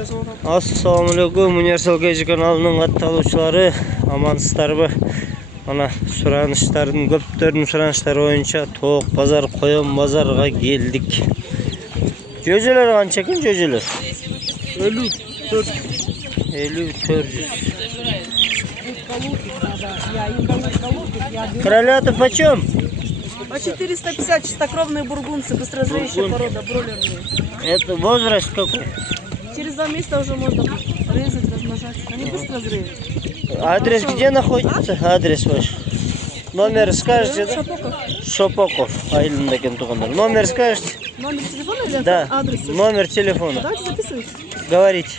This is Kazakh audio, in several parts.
Assalamu alaikum, Universal Kejik kanalının kattaloçları, amansızlarбы? Ana сұранışтардың көптөрдүн сұраныштары боюнча тоок базар, коyon базарга келдик. Жөжөлөр канча экен жөжөлөр? 50-400. Кролята почем? По 450 чистокровные бургунцы, быстрозреющая порода, бройлерные. Это возраст какой? Через 2 месяца уже можно резать, размножать. Они быстро зреют. Адрес где находится? Адрес ваш? Номер скажете? Шапоков. Шопоков. Номер скажете? Номер телефона или да. адрес? Номер телефона. Давайте записывайте. Говорите.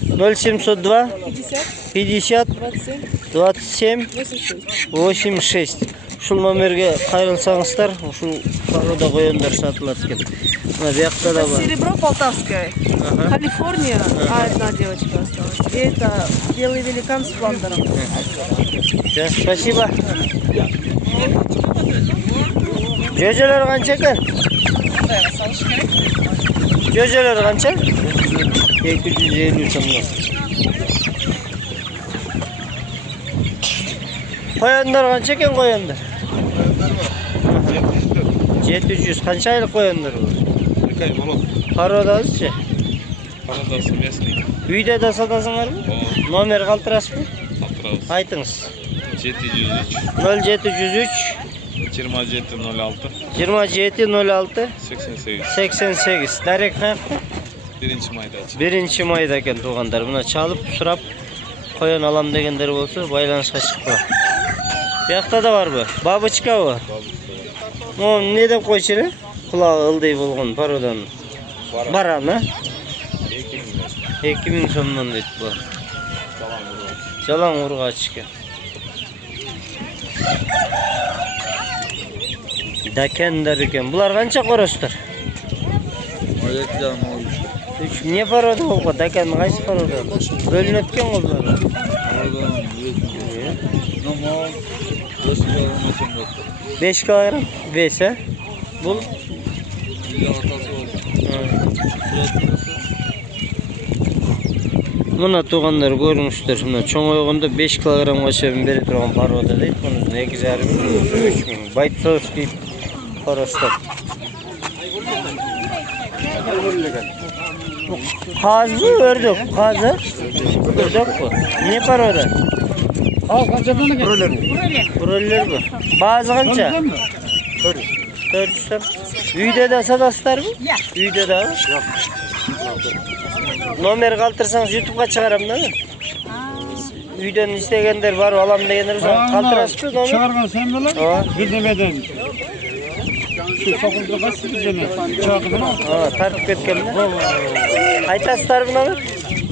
0702 50 27 86. Ушул номерге кайрылсаңыздар, ушул порода коёндар сатылат экен. Мына бияқта да бар. Серебро полтавское. Калифорния. Одна девочка осталась. И это белый великан с фландером. Спасибо. Жөжөлөр канча экен? Жөжөлөр канча? 250 сомдон. Коёндар канча экен коёндар? 700. Канча айлык коёндар бул? 2 ай болот. Пародасычы? Пародасы местный. Үйдө да сатасыңарбы? Номер калтырасызбы? Калтырабыз. Айтыңыз. 703 0703 2706 2706 88. 88. Дарек каякта? 1-майда. 1-майда экен туугандар. Мына чалып, сурап, коён алам дегендер болсо, байланышка чыкпа. Биякта да барбы? Бабочкабы? Бабочка. Не деп койчу эле? Кулагы ылдый болгон пароданын. Баран, а? 2000 сомдон дейт бул. Жалаң ургач экен. Дакендар экен. Булар канча коростор? 3. Не порода бул? Дакен кайсы порода? Бөлүнөт экен го булар. 5 килограмм вес, а? Бул мына туугандар көрүңүздөр, мына чоңойгондо 5 килограммга чейин бере турган порода дейт. Мунун 2,5-3 бойцовский коростор. Казбы, өрдөк, казы? Өрдөкпү? Не порода? Бройлербы? Баазы канча? 400 сом. Үйдө да сатасыздарбы? Үйдө да? Жок. Номер калтырсаңыз YouTubeга чыгарам да. Үйдөн издегендер бар, алам дегендер калтырасызбы номер? Чыгарган сен беле? Билдемеден. Şu sokakta basit bizene. Çağırdım. Tartıp ketken mi? Айтасыздарбы номер?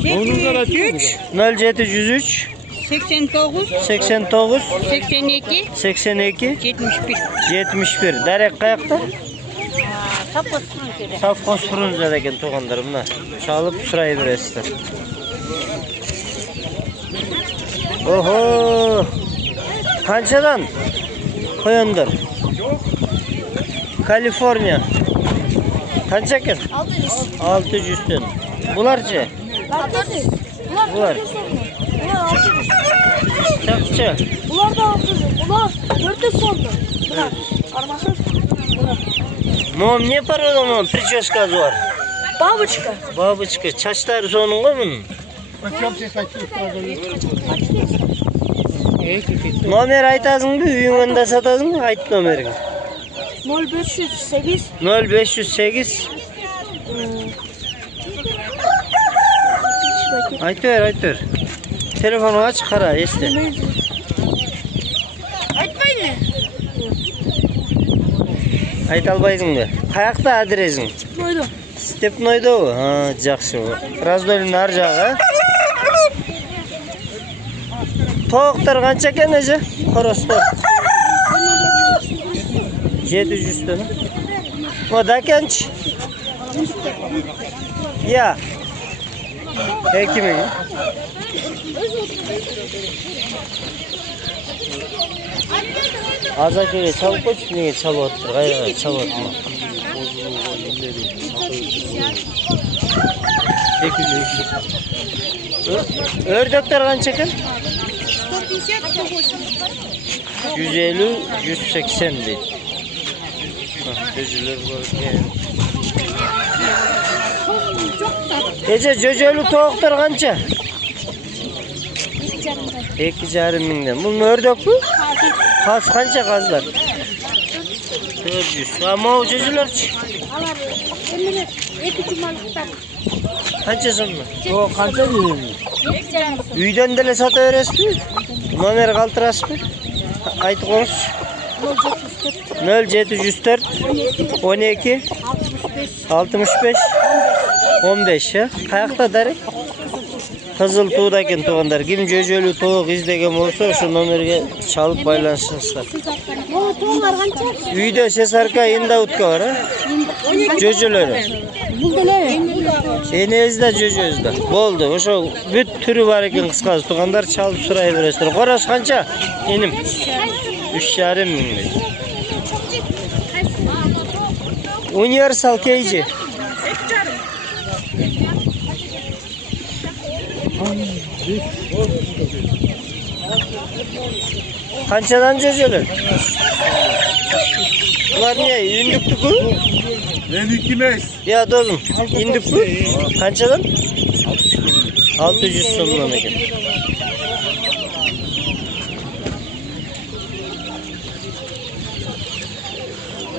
703 0703 89 89 82 82 71. 71. Дарек каякта? Сапкос Сапкос фрунзе деген туугандар, мына чалып сурай бересиздер. Охо! Канчадан коёндар? Калифорния. Канча экен? 600'төн. Буларчы? Булар. Чакчы. Bunlar da 600. Bunlar 400 sondu. Bunlar. Armasız. Мом не порода, мом прическасы бар? Бабочка. Бабочка. Чачтары сонун го мунун? Номер айтасыңбы? Үйүңөн да сатасыңбы? Айт номериң. 0508 0508 Айт бер. Телефону ач, кара, эсте. Айтпайды. Айта албайсыңбы? Каякта адресиң? Нойду. Степнойдобу? Жакшы. Раздолдун ар жагы, а? Тооктор канча экен эже? Коростор. 700'төн. O Дакенч. Ya. 2000. Аза келе çalıp koç, neге çalып отыр? Кайра çalып отыр? 200. Ördekler kança ekan? 150, 180 deydi. Cöcüler var. Ece cöcölü toğuklar kança? 2,5 mingden. Bu ördek mi? Kaz kança kazlar? 400. Ama o cöcülerçi? Kança sonuna? O kança değil mi? Үйден деле сата бересизби? Номер калтырасызбы? Айтып коңуз. 0704 12 65 15 ya. Kayakta Darek? Kızıl Tuğ'da eкен туғандар. Kim cöcölü toğuk izdеген bolsa şu номерге çalıp байланышыңыздар. Үйдө сесарка индауtka бар, ha? Cöjölөрү. Enezi de cöjöz de. Boldu. Oşo büt türü var eкен kıskası. Tuğanдар çalıp suraya beresler. Koros kança? Enim. 3,5 ming. Universal keyci. Kançadan cöjölür? Bunlar niye? Yündüktü bu? Ben 2,5. Ya dolum. İndik bu. Kançadan? 600 sonuna eкен.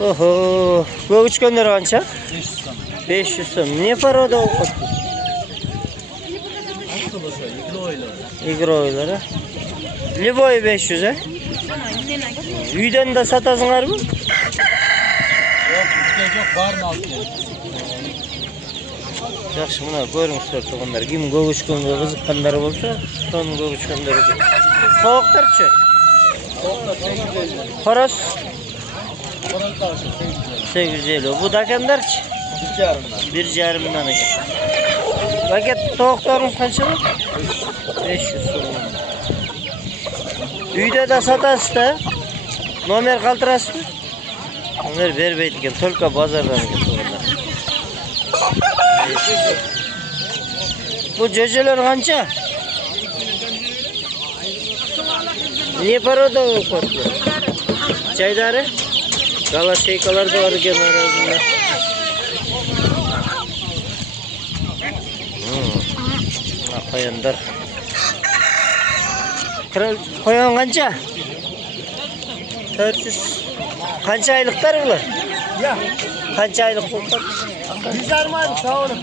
Oho. Bu uçkanlar kança? 500 son. Niye para o da okut? İgroylar ha. Liboy 500 ha. Үйден de satasınlar mı? Yok barın altı. Yaxşı mına görüңүздөр туғандар. Ким көк учконго кызыккандар болсо, сонун көк учкандар экен. Тоокторчу? Хороз? 850. Bu dakandarчы? 1,5 mingdan eкен. Paket tookторуңуз канча? 500 сом. Үйдө да сатасыз да? Номер калтырасызбы? Номер бербейт экен, только базардан экен туғандар. Bu cöjölөр kança? Ne paroda okuttu? Çaydarı? Gala şeykalar da var eкен arasında. Koyanlar. Kral koyan kança? 400. Kança aylıklar bunlar? Ya. Kança aylık bunlar? 1,5 aylık sağ olun.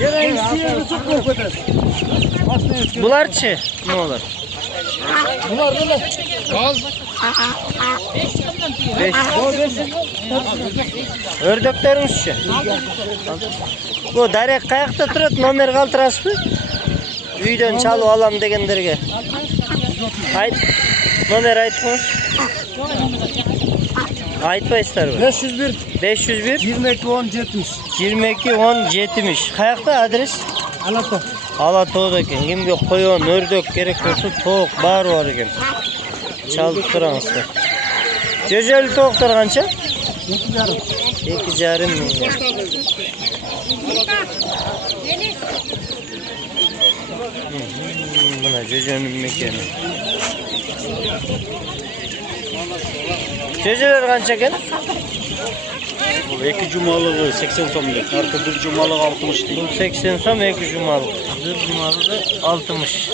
Yere istiyordu çok korkudur. Bularçı ne olur? Bunlar böyle. Gaz. 5. Ördeklerimiz bu Darek kayakta turadi, nomer kалтырасызбы? Үйдөн çalып alam degenderge. Ayt. Nomer aytыңыз. Aytпайсыздарбы? 501 501 22 10 70. 22 10 70. Kayakta adres? Alato. Alato'da eкен. Kimge koyon, ördek gerek bolsa took bari var eкен. Çalıp turаңыздар. Cöjölü tooktor kança? 2,5. 2,5 ming. Buna cöjönün mekeni. Cöjölөр kança eken? Bu 2 cumalığı 80 som diyor. Arka bir cumalığı 60 değil. Bu 80 som, 2 cumalık. Bir cumalığı da 60.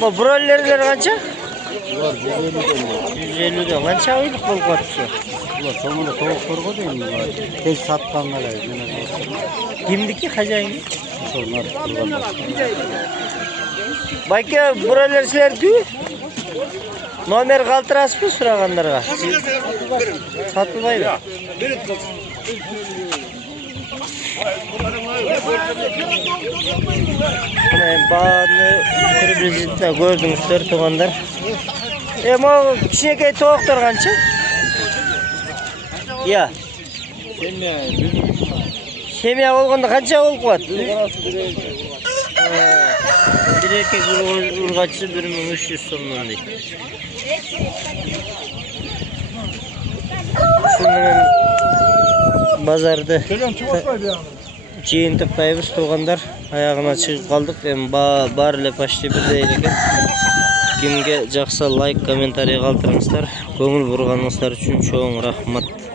Bu brollerler kança? Var 150 150'den. Kança aylık bol katысы? Ulan sonunda tavuk korku değil mi var? Tek satkanlar var. Kimdiki hacayın? Onlar. Bayka buralar sizlerdi? Nomer kалтырасызбы сұрағандарға? Satılmaydı. Bağını tribünde gördünüzler tuğanlar. Ama kişinekey toğuklar kança? Ya. Semya olganda kança olup var? Bir erkek urgaçısı 1300 somdan değil. Şunun bazarda жыйынтыктайбыз туугандар. Аягына чыгып калдык. Эми бар эле почти бирдей экен. Кимге жакса лайк, комментарий калтырыңыздар. Көңүл бурганыңыздар үчүн чоң рахмат.